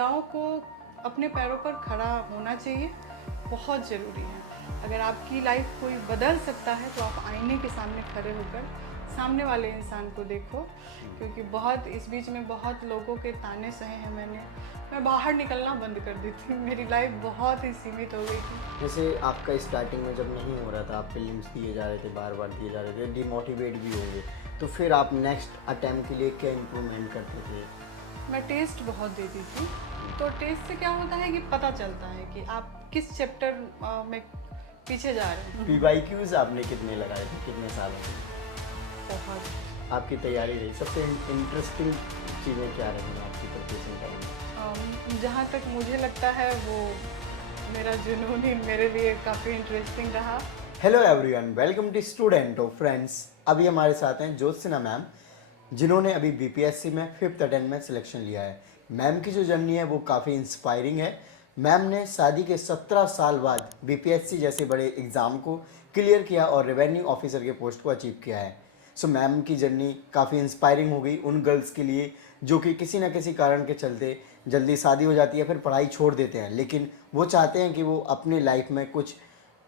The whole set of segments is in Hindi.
महिलाओं को अपने पैरों पर खड़ा होना चाहिए, बहुत ज़रूरी है। अगर आपकी लाइफ कोई बदल सकता है तो आप आईने के सामने खड़े होकर सामने वाले इंसान को देखो, क्योंकि बहुत इस बीच में बहुत लोगों के ताने सहे हैं मैंने। मैं बाहर निकलना बंद कर दी थी, मेरी लाइफ बहुत ही सीमित हो गई थी। जैसे आपका स्टार्टिंग में जब नहीं हो रहा था, आप फिल्म्स दिए जा रहे थे, बार बार दिए जा रहे थे, डिमोटिवेट भी होंगे, तो फिर आप नेक्स्ट अटेम्प्ट के लिए क्या इम्प्रूवमेंट करते थे? मैं टेस्ट बहुत देती थी, तो टेस्ट से क्या होता है कि पता चलता है कि आप किस चैप्टर में पीछे जा रहे हैं। PYQs आपने कितने लगाए थे, कितने सालों में? बहुत। आपकी तैयारी रही, सबसे इंटरेस्टिंग चीज़ें क्या रही आपकी प्रिपरेशन टाइम? जहाँ तक मुझे लगता है वो मेरा जुनून ही मेरे लिए काफ़ी इंटरेस्टिंग रहा। Hello everyone, welcome to student of friends. अभी हमारे साथ हैं ज्योत्सना मैम, जिन्होंने अभी BPSC में 5th अटेम्प्ट में सिलेक्शन लिया है। मैम की जो जर्नी है वो काफ़ी इंस्पायरिंग है। मैम ने शादी के 17 साल बाद BPSC जैसे बड़े एग्ज़ाम को क्लियर किया और रेवेन्यू ऑफिसर के पोस्ट को अचीव किया है। सो मैम की जर्नी काफ़ी इंस्पायरिंग हो गई उन गर्ल्स के लिए जो कि किसी न किसी कारण के चलते जल्दी शादी हो जाती है, फिर पढ़ाई छोड़ देते हैं, लेकिन वो चाहते हैं कि वो अपनी लाइफ में कुछ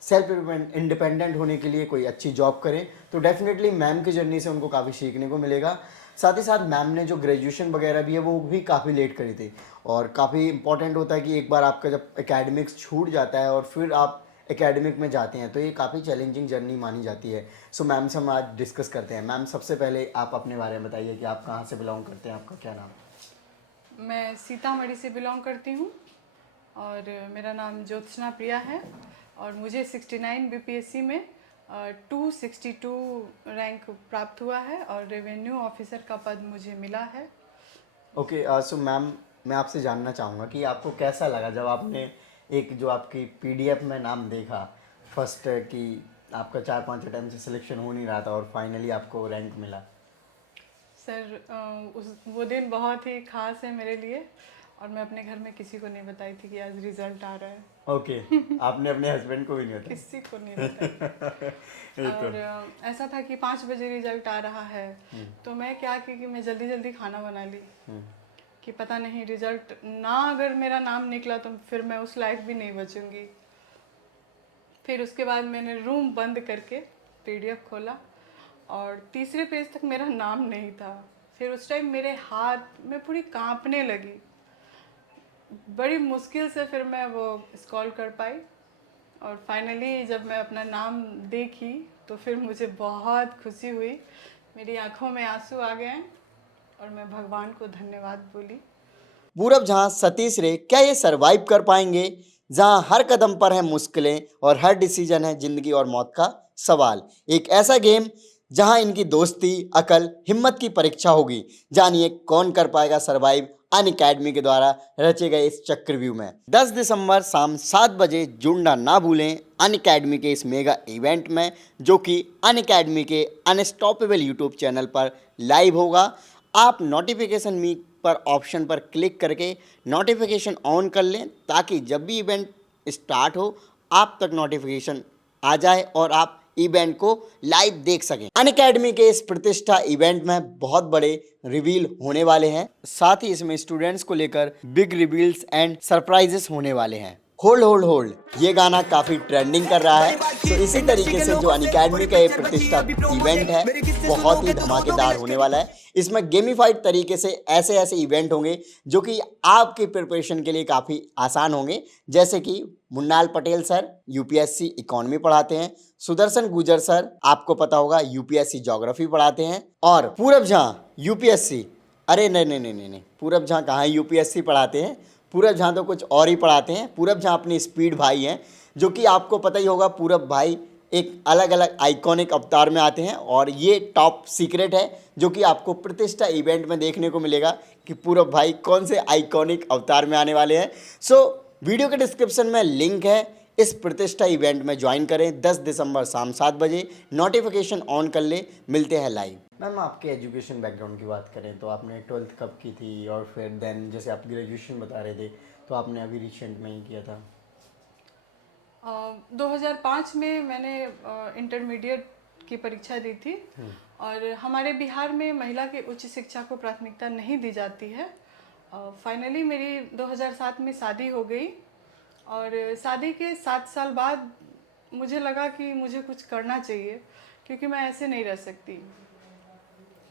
सेल्फ इंडिपेंडेंट होने के लिए कोई अच्छी जॉब करें। तो डेफिनेटली मैम की जर्नी से उनको काफ़ी सीखने को मिलेगा। साथ ही साथ मैम ने जो ग्रेजुएशन वगैरह भी है वो भी काफ़ी लेट करी थी, और काफ़ी इंपॉर्टेंट होता है कि एक बार आपका जब एकेडमिक्स छूट जाता है और फिर आप एकेडमिक में जाते हैं तो ये काफ़ी चैलेंजिंग जर्नी मानी जाती है। सो मैम से हम आज डिस्कस करते हैं। मैम, सबसे पहले आप अपने बारे में बताइए कि आप कहाँ से बिलोंग करते हैं, आपका क्या नाम? मैं सीतामढ़ी से बिलोंग करती हूँ और मेरा नाम ज्योत्सना प्रिया है और मुझे 69 BPSC में 262 रैंक प्राप्त हुआ है और रेवेन्यू ऑफिसर का पद मुझे मिला है। ओके, सो मैम, मैं आपसे जानना चाहूँगा कि आपको कैसा लगा जब आपने एक जो आपकी PDF में नाम देखा फर्स्ट, कि आपका 4-5 अटैम्प्ट से सिलेक्शन हो नहीं रहा था और फाइनली आपको रैंक मिला? सर, उस वो दिन बहुत ही खास है मेरे लिए और मैं अपने घर में किसी को नहीं बताई थी कि आज रिजल्ट आ रहा है। ओके, आपने अपने हस्बैंड को भी नहीं बताया? किसी को नहीं बताई। ये तो और ऐसा था कि 5 बजे रिजल्ट आ रहा है, तो मैं क्या की कि मैं जल्दी जल्दी खाना बना ली कि पता नहीं रिजल्ट ना अगर मेरा नाम निकला तो फिर मैं उस लायक भी नहीं बचूंगी। फिर उसके बाद मैंने रूम बंद करके PDF खोला और तीसरे पेज तक मेरा नाम नहीं था। फिर उस टाइम मेरे हाथ में पूरी कांपने लगी, बड़ी मुश्किल से फिर मैं वो स्क्रॉल कर पाई और फाइनली जब मैं अपना नाम देखी तो फिर मुझे बहुत खुशी हुई, मेरी आंखों में आंसू आ गए और मैं भगवान को धन्यवाद बोली। पूरब जहां सतीश रे, क्या ये सरवाइव कर पाएंगे जहां हर कदम पर है मुश्किलें और हर डिसीजन है जिंदगी और मौत का सवाल? एक ऐसा गेम जहां इनकी दोस्ती, अकल, हिम्मत की परीक्षा होगी। जानिए कौन कर पाएगा सरवाइव अनअकैडमी के द्वारा रचे गए इस चक्रव्यूह में। 10 दिसंबर शाम 7 बजे जुड़ना ना भूलें अनअकैडमी के इस मेगा इवेंट में, जो कि अनअकैडमी के अनस्टॉपेबल यूट्यूब चैनल पर लाइव होगा। आप नोटिफिकेशन मी पर ऑप्शन पर क्लिक करके नोटिफिकेशन ऑन कर लें ताकि जब भी इवेंट स्टार्ट हो आप तक नोटिफिकेशन आ जाए और आप इवेंट को लाइव देख सकें। अनअकैडमी के इस प्रतिष्ठा इवेंट में बहुत बड़े रिवील होने वाले हैं, साथ ही इसमें स्टूडेंट्स को लेकर बिग रिवील्स एंड सरप्राइजेस होने वाले हैं। होल्ड होल्ड होल्ड, ये गाना काफी ट्रेंडिंग कर रहा है। तो इसी तरीके से जो अनअकैडमी का ये प्रतिष्ठा इवेंट है बहुत ही धमाकेदार होने वाला है। इसमें गेमिफाइड तरीके से ऐसे ऐसे इवेंट होंगे जो कि आपकी प्रिपरेशन के लिए काफ़ी आसान होंगे, जैसे कि मुन्नाल पटेल सर UPSC इकोनॉमी पढ़ाते हैं, सुदर्शन गुजर सर आपको पता होगा UPSC ज्योग्राफी पढ़ाते हैं, और पूरब झा UPSC, अरे नहीं नहीं नहीं नहीं, पूरब झा कहाँ UPSC पढ़ाते हैं, पूरब झा तो कुछ और ही पढ़ाते हैं। पूरब झा अपनी स्पीड भाई हैं, जो कि आपको पता ही होगा पूरब भाई एक अलग अलग आइकॉनिक अवतार में आते हैं और ये टॉप सीक्रेट है जो कि आपको प्रतिष्ठा इवेंट में देखने को मिलेगा कि पूरब भाई कौन से आइकॉनिक अवतार में आने वाले हैं। सो वीडियो के डिस्क्रिप्शन में लिंक है, इस प्रतिष्ठा इवेंट में ज्वाइन करें। 10 दिसंबर शाम 7 बजे नोटिफिकेशन ऑन कर ले, मिलते हैं लाइव। मैम, आपके एजुकेशन बैकग्राउंड की बात करें तो आपने 12th कब की थी, और फिर देन जैसे आप ग्रेजुएशन बता रहे थे तो आपने अभी रिसेंट में ही किया था? 2005 में मैंने इंटरमीडिएट की परीक्षा दी थी और हमारे बिहार में महिला की उच्च शिक्षा को प्राथमिकता नहीं दी जाती है फाइनली मेरी 2007 में शादी हो गई और शादी के 7 साल बाद मुझे लगा कि मुझे कुछ करना चाहिए क्योंकि मैं ऐसे नहीं रह सकती।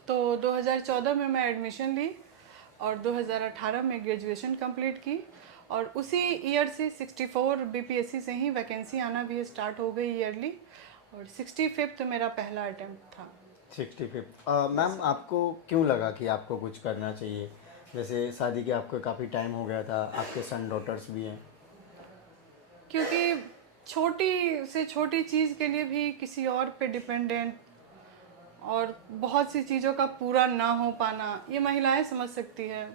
तो 2014 में मैं एडमिशन ली और 2018 में ग्रेजुएशन कंप्लीट की और उसी ईयर से 64 बीपीएससी से ही वैकेंसी आना भी स्टार्ट हो गई ईयरली और 65th मेरा पहला अटेम्प्ट था। 65। मैम आपको क्यों लगा कि आपको कुछ करना चाहिए? जैसे शादी के आपको काफ़ी टाइम हो गया था, आपके सन डॉटर्स भी हैं। क्योंकि छोटी से छोटी चीज़ के लिए भी किसी और पे डिपेंडेंट और बहुत सी चीज़ों का पूरा ना हो पाना ये महिलाएं समझ सकती है।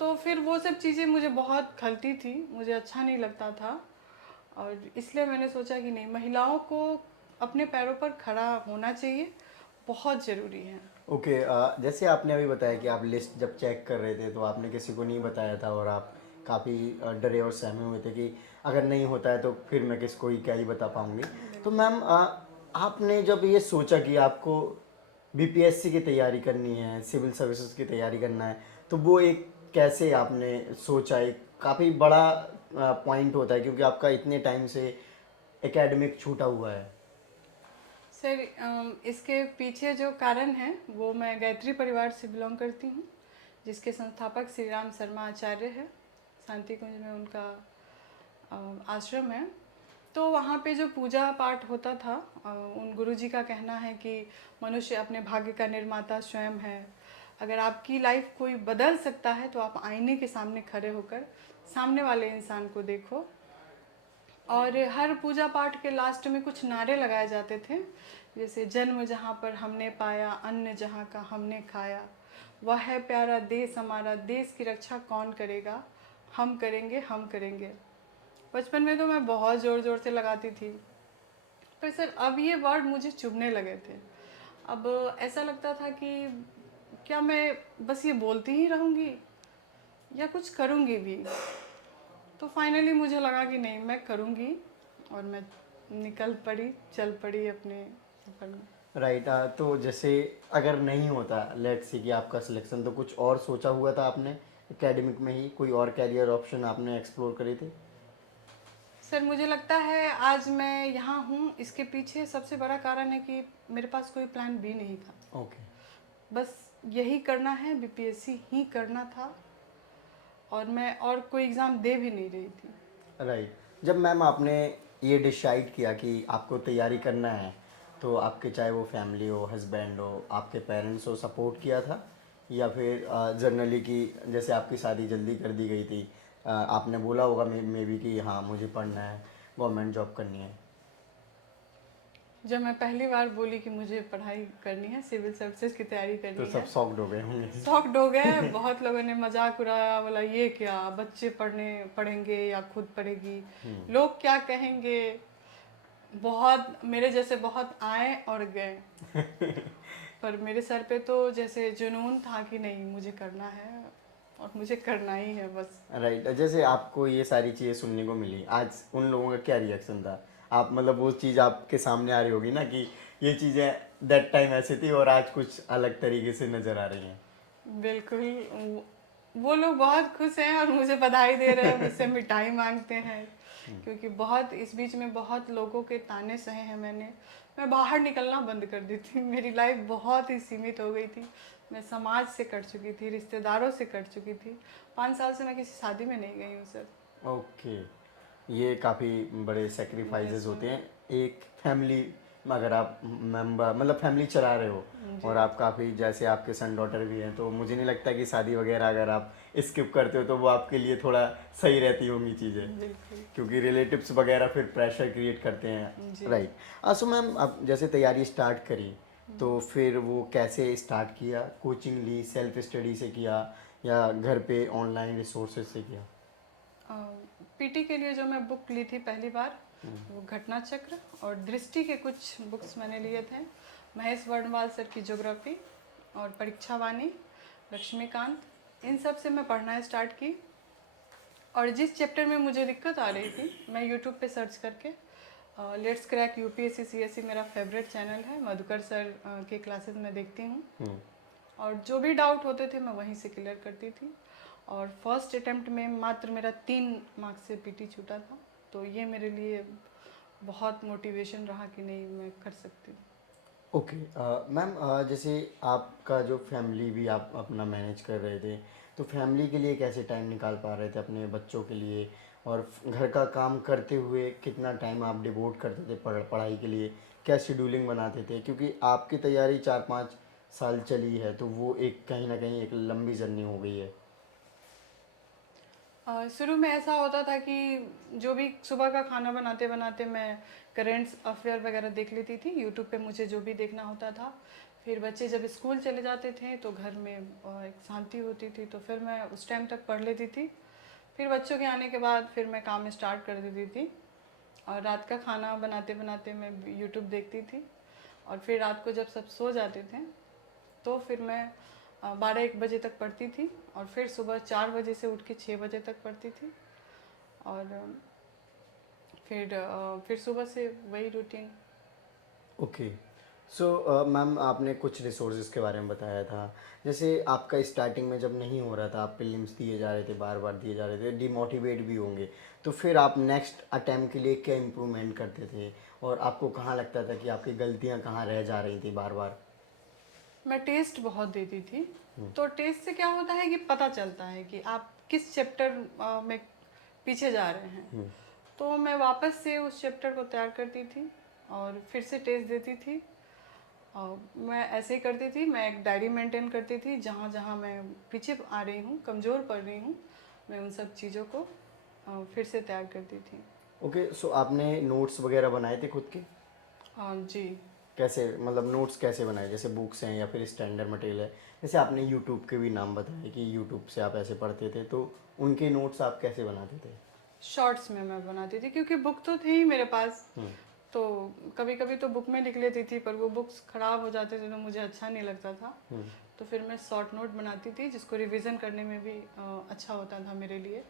तो फिर वो सब चीज़ें मुझे बहुत खलती थी, मुझे अच्छा नहीं लगता था और इसलिए मैंने सोचा कि नहीं, महिलाओं को अपने पैरों पर खड़ा होना चाहिए, बहुत ज़रूरी है। ओके, जैसे आपने अभी बताया कि आप लिस्ट जब चेक कर रहे थे तो आपने किसी को नहीं बताया था और आप काफ़ी डरे और सहमे हुए थे कि अगर नहीं होता है तो फिर मैं किसको ही क्या ही बता पाऊँगी। तो मैम आपने जब ये सोचा कि आपको बीपीएससी की तैयारी करनी है, सिविल सर्विसेज की तैयारी करना है, तो वो एक कैसे आपने सोचा? एक काफ़ी बड़ा पॉइंट होता है क्योंकि आपका इतने टाइम से एकेडमिक छूटा हुआ है। सर इसके पीछे जो कारण है वो मैं गायत्री परिवार से बिलोंग करती हूँ, जिसके संस्थापक श्री राम शर्मा आचार्य है। शांति कुंज में उनका आश्रम है। तो वहाँ पे जो पूजा पाठ होता था, उन गुरुजी का कहना है कि मनुष्य अपने भाग्य का निर्माता स्वयं है। अगर आपकी लाइफ कोई बदल सकता है तो आप आईने के सामने खड़े होकर सामने वाले इंसान को देखो। और हर पूजा पाठ के लास्ट में कुछ नारे लगाए जाते थे, जैसे जन्म जहाँ पर हमने पाया, अन्न जहाँ का हमने खाया, वह है प्यारा देश हमारा, देश की रक्षा कौन करेगा, हम करेंगे हम करेंगे। बचपन में तो मैं बहुत ज़ोर ज़ोर से लगाती थी, पर सर अब ये वर्ड मुझे चुभने लगे थे। अब ऐसा लगता था कि क्या मैं बस ये बोलती ही रहूँगी या कुछ करूँगी भी। तो फाइनली मुझे लगा कि नहीं, मैं करूँगी और मैं निकल पड़ी, चल पड़ी अपने सफर में। राइट। तो जैसे अगर नहीं होता लेट्स से कि आपका सिलेक्शन, तो कुछ और सोचा हुआ था आपने? एकेडमिक में ही कोई और कैरियर ऑप्शन आपने एक्सप्लोर करे थे? सर मुझे लगता है आज मैं यहाँ हूँ, इसके पीछे सबसे बड़ा कारण है कि मेरे पास कोई प्लान बी नहीं था। ओके। बस यही करना है, बीपीएससी ही करना था और मैं और कोई एग्ज़ाम दे भी नहीं रही थी। राइट। जब मैम आपने ये डिसाइड किया कि आपको तैयारी करना है, तो आपके चाहे वो फैमिली हो, हस्बैंड हो, आपके पेरेंट्स हो, सपोर्ट किया था या फिर जनरली कि जैसे आपकी शादी जल्दी कर दी गई थी, आपने बोला होगा मे बी कि हाँ मुझे पढ़ना है, गवर्नमेंट जॉब करनी है? जब मैं पहली बार बोली कि मुझे पढ़ाई करनी है, सिविल सर्विसेज की तैयारी तो करनी सब है, शॉक्ड हो गए होंगे। शॉक्ड हो गए। बहुत लोगों ने मजाक उड़ाया, बोला ये क्या, बच्चे पढ़ेंगे या खुद पढ़ेगी, लोग क्या कहेंगे। बहुत मेरे जैसे बहुत आए और गए पर मेरे सर पे तो जैसे जुनून था कि नहीं, मुझे करना है और मुझे करना ही है बस। राइट। जैसे आपको ये सारी चीज़ें सुनने को मिली, आज उन लोगों का क्या रिएक्शन था? आप मतलब वो चीज़ आपके सामने आ रही होगी ना कि ये चीज़ें दैट टाइम ऐसी थी और आज कुछ अलग तरीके से नज़र आ रही हैं। बिल्कुल। वो लोग बहुत खुश हैं और मुझे बधाई दे रहे हैं, मुझसे मिठाई मांगते हैं, क्योंकि बहुत इस बीच में बहुत लोगों के ताने सहे हैं मैंने। मैं बाहर निकलना बंद कर दी थी, मेरी लाइफ बहुत ही सीमित हो गई थी। मैं समाज से कट चुकी थी, रिश्तेदारों से कट चुकी थी। 5 साल से मैं किसी शादी में नहीं गई हूँ सर। ओके। ये काफ़ी बड़े सेक्रीफाइसेस यस होते मैम। हैं एक फैमिली में। अगर आप मेंबर मतलब फैमिली चला रहे हो जी और आप काफ़ी, जैसे आपके सन डॉटर भी हैं, तो मुझे नहीं लगता कि शादी वगैरह अगर आप स्किप करते हो तो वो आपके लिए थोड़ा सही रहती होंगी चीज़ें, बिल्कुल। क्योंकि रिलेटिव्स वगैरह फिर प्रेशर क्रिएट करते हैं। जी। राइट। सो मैम आप जैसे तैयारी स्टार्ट करी तो फिर वो कैसे स्टार्ट किया? कोचिंग ली, सेल्फ स्टडी से किया या घर पे ऑनलाइन रिसोर्सेज से किया? पीटी के लिए जो मैं बुक ली थी पहली बार, वो घटना चक्र और दृष्टि के कुछ बुक्स मैंने लिए थे। महेश वर्णवाल सर की ज्योग्राफी और परीक्षा वाणी, लक्ष्मीकांत, इन सब से मैं पढ़ना स्टार्ट की। और जिस चैप्टर में मुझे दिक्कत आ रही थी, मैं यूट्यूब पे सर्च करके लेट्स क्रैक यूपीएससी सीएससी मेरा फेवरेट चैनल है, मधुकर सर के क्लासेस में देखती हूँ और जो भी डाउट होते थे मैं वहीं से क्लियर करती थी। और फर्स्ट अटेम्प्ट में मात्र मेरा 3 मार्क्स से पीटी छूटा था। तो ये मेरे लिए बहुत मोटिवेशन रहा कि नहीं, मैं कर सकती हूँ। ओके मैम, जैसे आपका जो फैमिली भी आप अपना मैनेज कर रहे थे, तो फैमिली के लिए कैसे टाइम निकाल पा रहे थे अपने बच्चों के लिए, और घर का काम करते हुए कितना टाइम आप डिवोट करते थे पढ़ाई के लिए, क्या शेड्यूलिंग बनाते थे? क्योंकि आपकी तैयारी 4-5 साल चली है, तो वो एक कहीं ना कहीं एक लंबी जर्नी हो गई है। शुरू में ऐसा होता था कि जो भी सुबह का खाना बनाते बनाते मैं करेंट्स अफेयर वगैरह देख लेती थी यूट्यूब पे, मुझे जो भी देखना होता था। फिर बच्चे जब स्कूल चले जाते थे तो घर में एक शांति होती थी, तो फिर मैं उस टाइम तक पढ़ लेती थी। फिर बच्चों के आने के बाद फिर मैं काम स्टार्ट कर देती थी, और रात का खाना बनाते बनाते मैं यूट्यूब देखती थी। और फिर रात को जब सब सो जाते थे तो फिर मैं 12-1 बजे तक पढ़ती थी, और फिर सुबह 4 बजे से उठ के 6 बजे तक पढ़ती थी। और फिर सुबह से वही रूटीन। ओके। सो मैम, आपने कुछ रिसोर्सेज के बारे में बताया था। जैसे आपका स्टार्टिंग में जब नहीं हो रहा था, आप प्रीलिम्स दिए जा रहे थे, बार बार दिए जा रहे थे, डिमोटिवेट भी होंगे, तो फिर आप नेक्स्ट अटैम्प्ट के लिए क्या इम्प्रूवमेंट करते थे, और आपको कहाँ लगता था कि आपकी गलतियाँ कहाँ रह जा रही थी बार बार? मैं टेस्ट बहुत देती थी। तो टेस्ट से क्या होता है कि पता चलता है कि आप किस चैप्टर में पीछे जा रहे हैं। तो मैं वापस से उस चैप्टर को तैयार करती थी और फिर से टेस्ट देती थी। और मैं ऐसे ही करती थी, मैं एक डायरी मेंटेन करती थी, जहाँ जहाँ मैं पीछे आ रही हूँ, कमज़ोर पड़ रही हूँ, मैं उन सब चीज़ों को फिर से तैयार करती थी। ओके। सो आपने नोट्स वगैरह बनाए थे खुद के? हाँ जी। कैसे, मतलब नोट्स कैसे बनाए? जैसे बुक्स हैं या फिर स्टैंडर्ड मटेरियल है? जैसे आपने यूट्यूब के भी नाम बताए कि यूट्यूब से आप ऐसे पढ़ते थे, तो उनके नोट्स आप कैसे बनाते थे? शॉर्ट्स में मैं बनाती थी, क्योंकि बुक तो थी ही मेरे पास। तो कभी कभी तो बुक में लिख लेती थी, पर वो बुक्स ख़राब हो जाते थे तो मुझे अच्छा नहीं लगता था। तो फिर मैं शॉर्ट नोट बनाती थी, जिसको रिवीजन करने में भी अच्छा होता था मेरे लिए।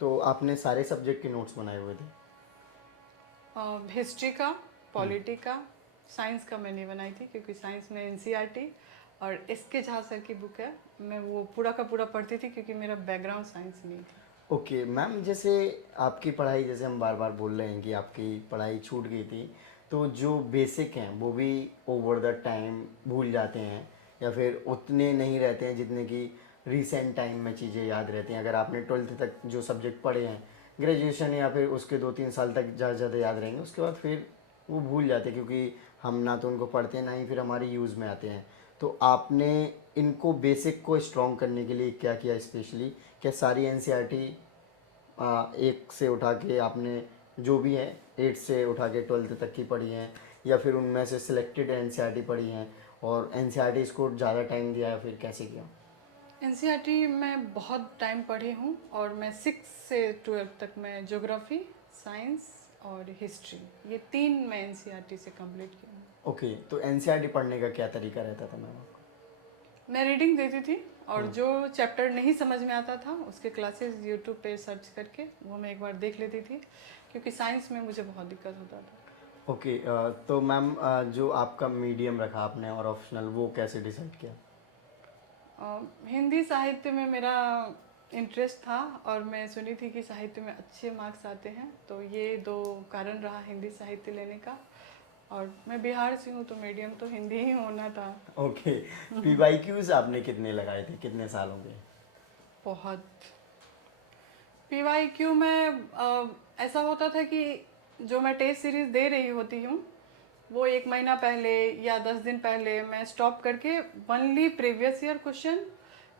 तो आपने सारे सब्जेक्ट के नोट्स बनाए हुए थे? हिस्ट्री का, पॉलिटी का, साइंस का मैं नहीं बनाई थी, क्योंकि साइंस में एनसीईआरटी और एसके झा सर की बुक है, मैं वो पूरा का पूरा पढ़ती थी, क्योंकि मेरा बैकग्राउंड साइंस नहीं थी। ओके मैम, जैसे आपकी पढ़ाई, जैसे हम बार बार बोल रहे हैं कि आपकी पढ़ाई छूट गई थी, तो जो बेसिक हैं वो भी ओवर द टाइम भूल जाते हैं, या फिर उतने नहीं रहते हैं जितने कि रिसेंट टाइम में चीज़ें याद रहती हैं? अगर आपने 12th तक जो सब्जेक्ट पढ़े हैं, ग्रेजुएशन या फिर उसके 2-3 साल तक ज़्यादा ज़्यादा याद रहेंगे, उसके बाद फिर वो भूल जाते हैं, क्योंकि हम ना तो उनको पढ़ते हैं, ना ही फिर हमारे यूज़ में आते हैं। तो आपने इनको बेसिक को स्ट्रॉन्ग करने के लिए क्या किया स्पेशली? क्या सारी एनसीईआरटी एक से उठा के आपने, जो भी है 8 से उठा के 12th तक की पढ़ी हैं, या फिर उनमें से सिलेक्टेड एनसीईआरटी पढ़ी हैं और एनसीईआरटी को ज़्यादा टाइम दिया, या फिर कैसे किया? एनसीईआरटी मैं बहुत टाइम पढ़ी हूँ, और मैं 6 से 12 तक मैं ज्योग्राफी, साइंस और हिस्ट्री, ये 3 मैं एनसीईआरटी से कंप्लीट की हूँ। ओके। तो एनसीईआरटी पढ़ने का क्या तरीका रहता था मैम आपका? मैं रीडिंग देती थी, और जो चैप्टर नहीं समझ में आता था उसके क्लासेस यूट्यूब पे सर्च करके वो मैं एक बार देख लेती थी, क्योंकि साइंस में मुझे बहुत दिक्कत होता था। ओके। तो मैम, जो आपका मीडियम रखा आपने और ऑप्शनल, वो कैसे डिसाइड किया? हिंदी साहित्य में मेरा इंटरेस्ट था, और मैं सुनी थी कि साहित्य में अच्छे मार्क्स आते हैं, तो ये 2 कारण रहा हिंदी साहित्य लेने का। और मैं बिहार से हूँ, तो मीडियम तो हिंदी ही होना था। ओके। पीवाईक्यूज आपने कितने लगाए थे, कितने सालों के? बहुत। पीवाईक्यू में ऐसा होता था कि जो मैं टेस्ट सीरीज दे रही होती हूँ, वो 1 महीना पहले या 10 दिन पहले मैं स्टॉप करके only previous year question,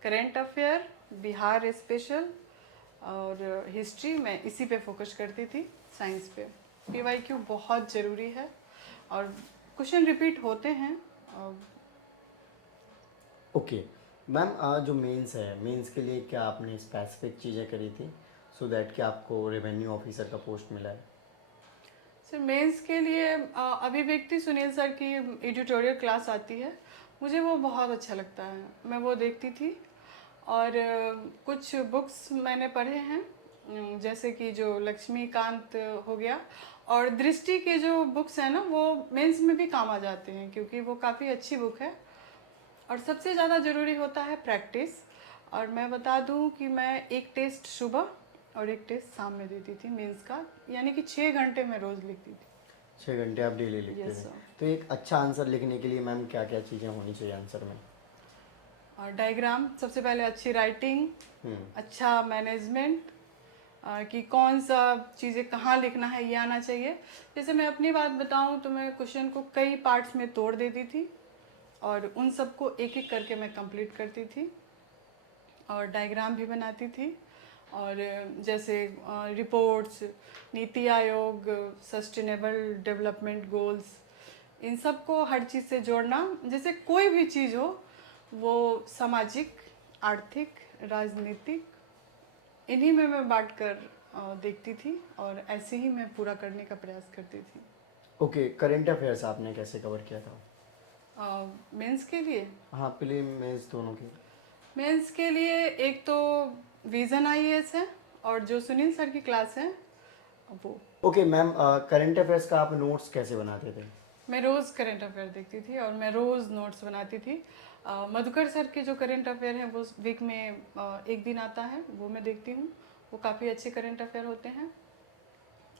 current affair, Bihar special और हिस्ट्री, मैं इसी पे फोकस करती थी, साइंस पे। पीवाईक्यू बहुत ज़रूरी है, और क्वेश्चन रिपीट होते हैं। ओके मैम, जो मेंस है, मेंस के लिए क्या आपने स्पेसिफिक चीज़ें करी थी सो दैट कि आपको रेवेन्यू ऑफिसर का पोस्ट मिला है? सर मेंस के लिए अभिव्यक्ति सुनील सर की एडिटोरियल क्लास आती है, मुझे वो बहुत अच्छा लगता है, मैं वो देखती थी। और कुछ बुक्स मैंने पढ़े हैं, जैसे कि जो लक्ष्मीकांत हो गया, और दृष्टि के जो बुक्स हैं ना, वो मेंस में भी काम आ जाते हैं, क्योंकि वो काफ़ी अच्छी बुक है। और सबसे ज़्यादा ज़रूरी होता है प्रैक्टिस, और मैं बता दूं कि मैं एक टेस्ट सुबह और एक टेस्ट शाम में देती थी मेंस का, यानी कि 6 घंटे मैं रोज़ लिखती थी। 6 घंटे आप डेली लिखते यस थे। सर। तो एक अच्छा आंसर लिखने के लिए मैम क्या क्या चीज़ें होनी चाहिए आंसर में? और डायग्राम, सबसे पहले अच्छी राइटिंग, अच्छा मैनेजमेंट, कि कौन सा चीज़ें कहाँ लिखना है ये आना चाहिए। जैसे मैं अपनी बात बताऊं तो मैं क्वेश्चन को कई पार्ट्स में तोड़ देती थी और उन सबको एक एक करके मैं कंप्लीट करती थी और डायग्राम भी बनाती थी। और जैसे reports, NITI Aayog, sustainable development goals, इन सब को हर चीज़ से जोड़ना। जैसे कोई भी चीज़ हो, वो सामाजिक, आर्थिक, राजनीतिक, इन्हीं में मैं बांट कर देखती थी और ऐसे ही मैं पूरा करने का प्रयास करती थी। ओके, करंट अफेयर्स आपने कैसे कवर किया था? मेंस के लिए, हाँ, प्रीलिम मेंस दोनों की। मेंस के लिए एक तो विजन आईएएस है और जो सुनील सर की क्लास है वो। ओके मैम, करंट अफेयर्स का आप नोट्स कैसे बनाते थे? मैं रोज़ करंट अफेयर देखती थी और मैं रोज़ नोट्स बनाती थी। मधुकर सर के जो करंट अफेयर हैं वो वीक में एक दिन आता है, वो मैं देखती हूँ। वो काफ़ी अच्छे करंट अफेयर होते हैं।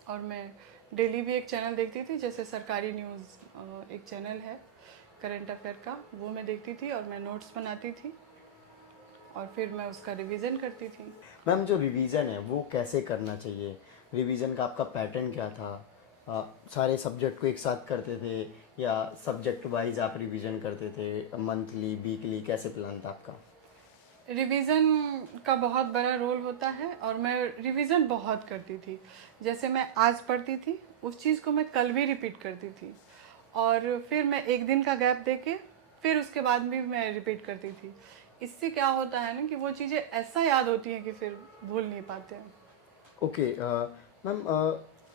और मैं डेली भी एक चैनल देखती थी, जैसे सरकारी न्यूज़ एक चैनल है करंट अफेयर का, वो मैं देखती थी और मैं नोट्स बनाती थी और फिर मैं उसका रिवीजन करती थी। मैम, जो रिवीजन है वो कैसे करना चाहिए? रिवीजन का आपका पैटर्न क्या था? सारे सब्जेक्ट को एक साथ करते थे या सब्जेक्ट वाइज आप रिवीजन करते थे? मंथली, वीकली, कैसे प्लान था आपका? रिवीजन का बहुत बड़ा रोल होता है और मैं रिवीजन बहुत करती थी। जैसे मैं आज पढ़ती थी, उस चीज़ को मैं कल भी रिपीट करती थी और फिर मैं एक दिन का गैप देके फिर उसके बाद भी मैं रिपीट करती थी। इससे क्या होता है ना कि वो चीज़ें ऐसा याद होती हैं कि फिर भूल नहीं पाते हैं। ओके मैम,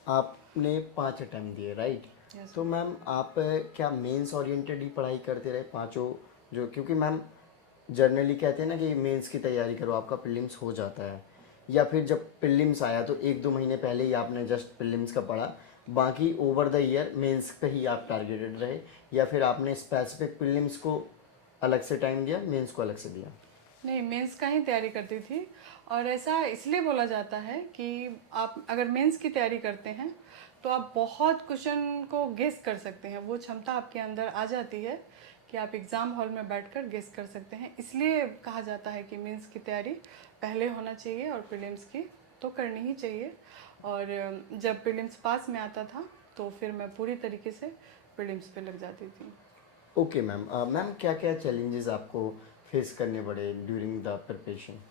आपने 5 अटैम्प्ट दिए, राइट? यस। तो मैम आप क्या मेंस ओरिएंटेड ही पढ़ाई करते रहे पाँचों? जो क्योंकि मैम जनरली कहते हैं ना कि मेंस की तैयारी करो, आपका प्रीलिम्स हो जाता है, या फिर जब प्रीलिम्स आया तो 1-2 महीने पहले ही आपने जस्ट प्रीलिम्स का पढ़ा, बाकी ओवर द ईयर मेंस पे ही आप टारगेटेड रहे, या फिर आपने स्पेसिफिक प्रीलिम्स को अलग से टाइम दिया, मेंस को अलग से दिया? नहीं, मेंस का ही तैयारी करती थी। और ऐसा इसलिए बोला जाता है कि आप अगर मेंस की तैयारी करते हैं तो आप बहुत क्वेश्चन को गेस कर सकते हैं, वो क्षमता आपके अंदर आ जाती है कि आप एग्ज़ाम हॉल में बैठकर गेस कर सकते हैं। इसलिए कहा जाता है कि मेंस की तैयारी पहले होना चाहिए और प्रीलिम्स की तो करनी ही चाहिए। और जब प्रीलिम्स पास में आता था तो फिर मैं पूरी तरीके से प्रीलिम्स पे लग जाती थी। ओके मैम, मैम क्या क्या चैलेंजेस आपको फेस करने पड़े ड्यूरिंग द प्रिपरेशन?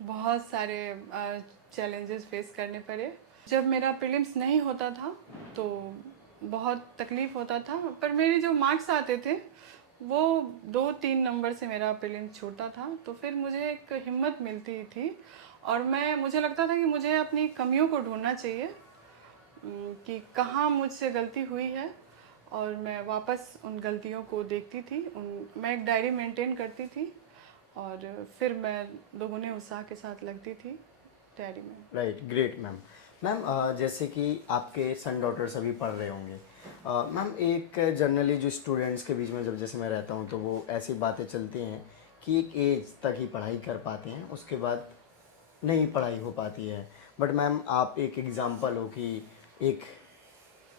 बहुत सारे चैलेंजेस फेस करने पड़े। जब मेरा प्रीलिम्स नहीं होता था तो बहुत तकलीफ़ होता था, पर मेरे जो मार्क्स आते थे वो 2-3 नंबर से मेरा प्रीलिम्स छूटा था। तो फिर मुझे एक हिम्मत मिलती थी और मुझे लगता था कि मुझे अपनी कमियों को ढूंढना चाहिए, कि कहाँ मुझसे गलती हुई है और मैं वापस उन गलतियों को देखती थी। मैं एक डायरी मेंटेन करती थी और फिर मैं दोगुने उत्साह के साथ लगती थी तैयारी में। Right, great ma'am. मैम जैसे कि आपके सन डॉटर्स अभी पढ़ रहे होंगे, मैम एक जनरली जो स्टूडेंट्स के बीच में जब जैसे मैं रहता हूँ तो वो ऐसी बातें चलती हैं कि एक एज तक ही पढ़ाई कर पाते हैं, उसके बाद नहीं पढ़ाई हो पाती है। बट मैम आप एक एग्ज़ाम्पल हो कि एक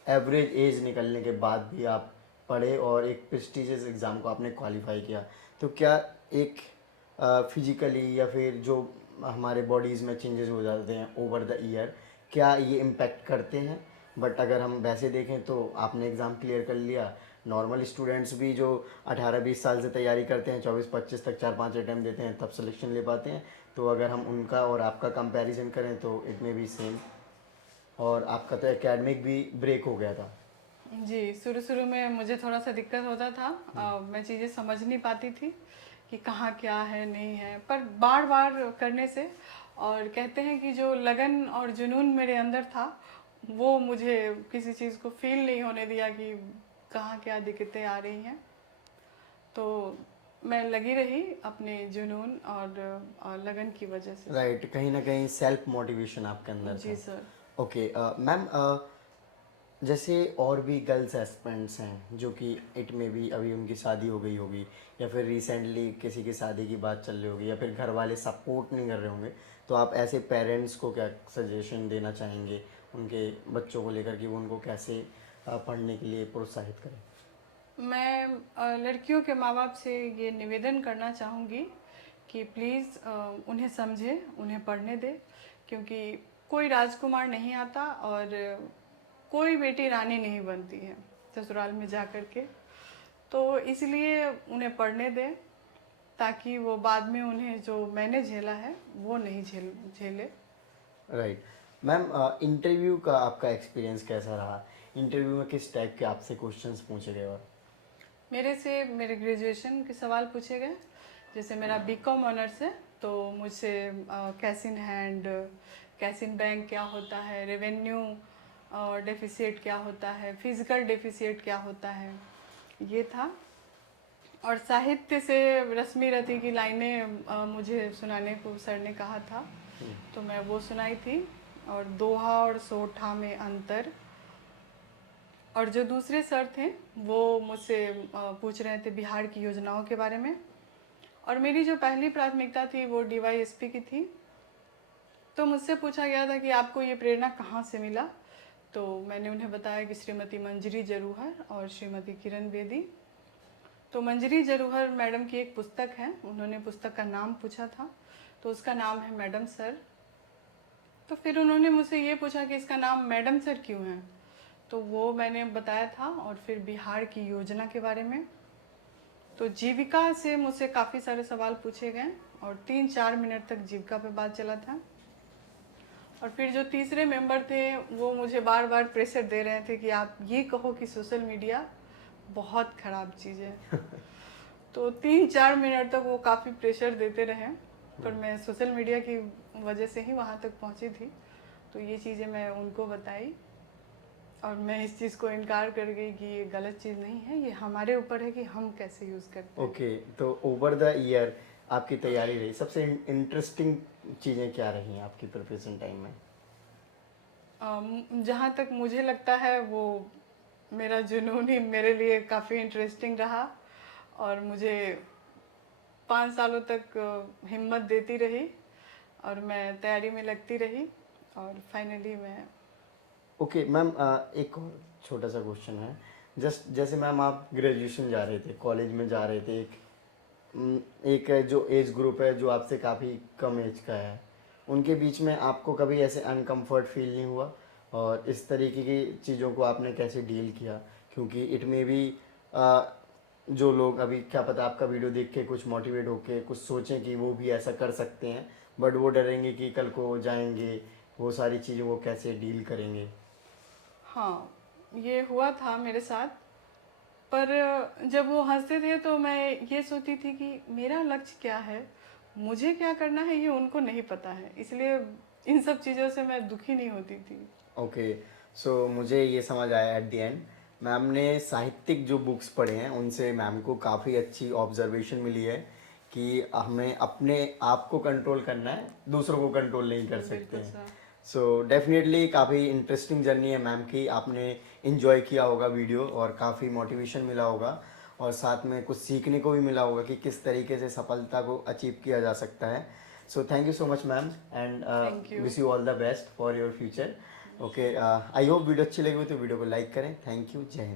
एवरेज एज निकलने के बाद भी आप पढ़े और एक प्रेस्टिजियस एग्ज़ाम को आपने क्वालिफाई किया। तो क्या एक फिजिकली या फिर जो हमारे बॉडीज़ में चेंजेस हो जाते हैं ओवर द ईयर, क्या ये इम्पेक्ट करते हैं? बट अगर हम वैसे देखें तो आपने एग्ज़ाम क्लियर कर लिया। नॉर्मल स्टूडेंट्स भी जो 18-20 साल से तैयारी करते हैं, 24-25 तक 4-5 अटैम्प्ट देते हैं, तब सिलेक्शन ले पाते हैं। तो अगर हम उनका और आपका कंपैरिजन करें तो इट मे बी सेम। और आपका तो एकेडमिक भी ब्रेक हो गया था। जी, शुरू शुरू में मुझे थोड़ा सा दिक्कत होता था। मैं चीज़ें समझ नहीं पाती थी कि कहाँ क्या है नहीं है, पर बार बार करने से, और कहते हैं कि जो लगन और जुनून मेरे अंदर था वो मुझे किसी चीज़ को फील नहीं होने दिया कि कहाँ क्या दिक्कतें आ रही हैं। तो मैं लगी रही अपने जुनून और लगन की वजह से। राइट, कहीं ना कहीं सेल्फ मोटिवेशन आपके अंदर जी था। सर। ओके मैम, जैसे और भी गर्ल्स एस्पिरेंट्स हैं जो कि इट में भी अभी उनकी शादी हो गई होगी या फिर रिसेंटली किसी की शादी की बात चल रही होगी या फिर घर वाले सपोर्ट नहीं कर रहे होंगे, तो आप ऐसे पेरेंट्स को क्या सजेशन देना चाहेंगे उनके बच्चों को लेकर कि वो उनको कैसे पढ़ने के लिए प्रोत्साहित करें? मैं लड़कियों के माँ बाप से ये निवेदन करना चाहूँगी कि प्लीज़ उन्हें समझे, उन्हें पढ़ने दे, क्योंकि कोई राजकुमार नहीं आता और कोई बेटी रानी नहीं बनती है ससुराल में जा कर के। तो इसलिए उन्हें पढ़ने दें ताकि वो बाद में उन्हें जो मैंने झेला है वो नहीं झेले। राइट मैम, इंटरव्यू का आपका एक्सपीरियंस कैसा रहा? इंटरव्यू में किस टाइप के आपसे क्वेश्चंस पूछे गए? और मेरे ग्रेजुएशन के सवाल पूछे गए। जैसे मेरा बीकॉम ऑनर्स है तो मुझसे cash in hand, cash in bank क्या होता है, रेवेन्यू डेफिसिट क्या होता है, फिजिकल डेफिसिट क्या होता है, ये था। और साहित्य से रश्मि रति की लाइनें मुझे सुनाने को सर ने कहा था, तो मैं वो सुनाई थी। और दोहा और सोठा में अंतर। और जो दूसरे सर थे वो मुझसे पूछ रहे थे बिहार की योजनाओं के बारे में। और मेरी जो पहली प्राथमिकता थी वो डीवाईएसपी की थी। तो मुझसे पूछा गया था कि आपको ये प्रेरणा कहाँ से मिला, तो मैंने उन्हें बताया कि श्रीमती मंजरी जरूहर और श्रीमती किरण बेदी। तो मंजरी जरूहर मैडम की एक पुस्तक है, उन्होंने पुस्तक का नाम पूछा था, तो उसका नाम है मैडम सर। तो फिर उन्होंने मुझसे ये पूछा कि इसका नाम मैडम सर क्यों है, तो वो मैंने बताया था। और फिर बिहार की योजना के बारे में। तो जीविका से मुझसे काफ़ी सारे सवाल पूछे गए और 3-4 मिनट तक जीविका पे बात चला था। और फिर जो तीसरे मेंबर थे वो मुझे बार बार प्रेशर दे रहे थे कि आप ये कहो कि सोशल मीडिया बहुत ख़राब चीज़ है। तो 3-4 मिनट तक वो काफ़ी प्रेशर देते रहे, पर मैं सोशल मीडिया की वजह से ही वहाँ तक पहुँची थी। तो ये चीज़ें मैं उनको बताई और मैं इस चीज़ को इनकार कर गई कि ये गलत चीज़ नहीं है, ये हमारे ऊपर है कि हम कैसे यूज़ करते हैं। ओके, तो ओवर द ईयर आपकी तैयारी रही, सबसे इंटरेस्टिंग चीज़ें क्या रही आपकी प्रिपरेशन टाइम में? जहाँ तक मुझे लगता है वो मेरा जुनून ही मेरे लिए काफ़ी इंटरेस्टिंग रहा और मुझे 5 सालों तक हिम्मत देती रही और मैं तैयारी में लगती रही और फाइनली मैं। ओके मैम, एक और छोटा सा क्वेश्चन है। जैसे मैम आप ग्रेजुएशन जा रहे थे, कॉलेज में जा रहे थे, एक जो एज ग्रुप है जो आपसे काफ़ी कम एज का है, उनके बीच में आपको कभी ऐसे अनकम्फर्ट फील नहीं हुआ? और इस तरीके की चीज़ों को आपने कैसे डील किया? क्योंकि इट में भी जो लोग अभी क्या पता आपका वीडियो देख के कुछ मोटिवेट होके कुछ सोचें कि वो भी ऐसा कर सकते हैं, बट वो डरेंगे कि कल को जाएंगे, वो सारी चीज़ें वो कैसे डील करेंगे? हाँ, ये हुआ था मेरे साथ। पर जब वो हंसते थे तो मैं ये सोचती थी कि मेरा लक्ष्य क्या है, मुझे क्या करना है, ये उनको नहीं पता है, इसलिए इन सब चीज़ों से मैं दुखी नहीं होती थी। ओके, सो मुझे ये समझ आया एट द एंड, मैम ने साहित्यिक जो बुक्स पढ़े हैं उनसे मैम को काफ़ी अच्छी ऑब्जर्वेशन मिली है कि हमें अपने आप को कंट्रोल करना है, दूसरों को कंट्रोल नहीं कर सकते बिल्कुल हैं। सर। सो डेफिनेटली काफ़ी इंटरेस्टिंग जर्नी है मैम की, आपने इन्जॉय किया होगा वीडियो और काफ़ी मोटिवेशन मिला होगा और साथ में कुछ सीखने को भी मिला होगा कि किस तरीके से सफलता को अचीव किया जा सकता है। So thank you so much ma'am and thank you. Wish you all the best for your future. Okay, I hope video अच्छी लगी हो तो वीडियो को लाइक करें। थैंक यू, जय हिंद।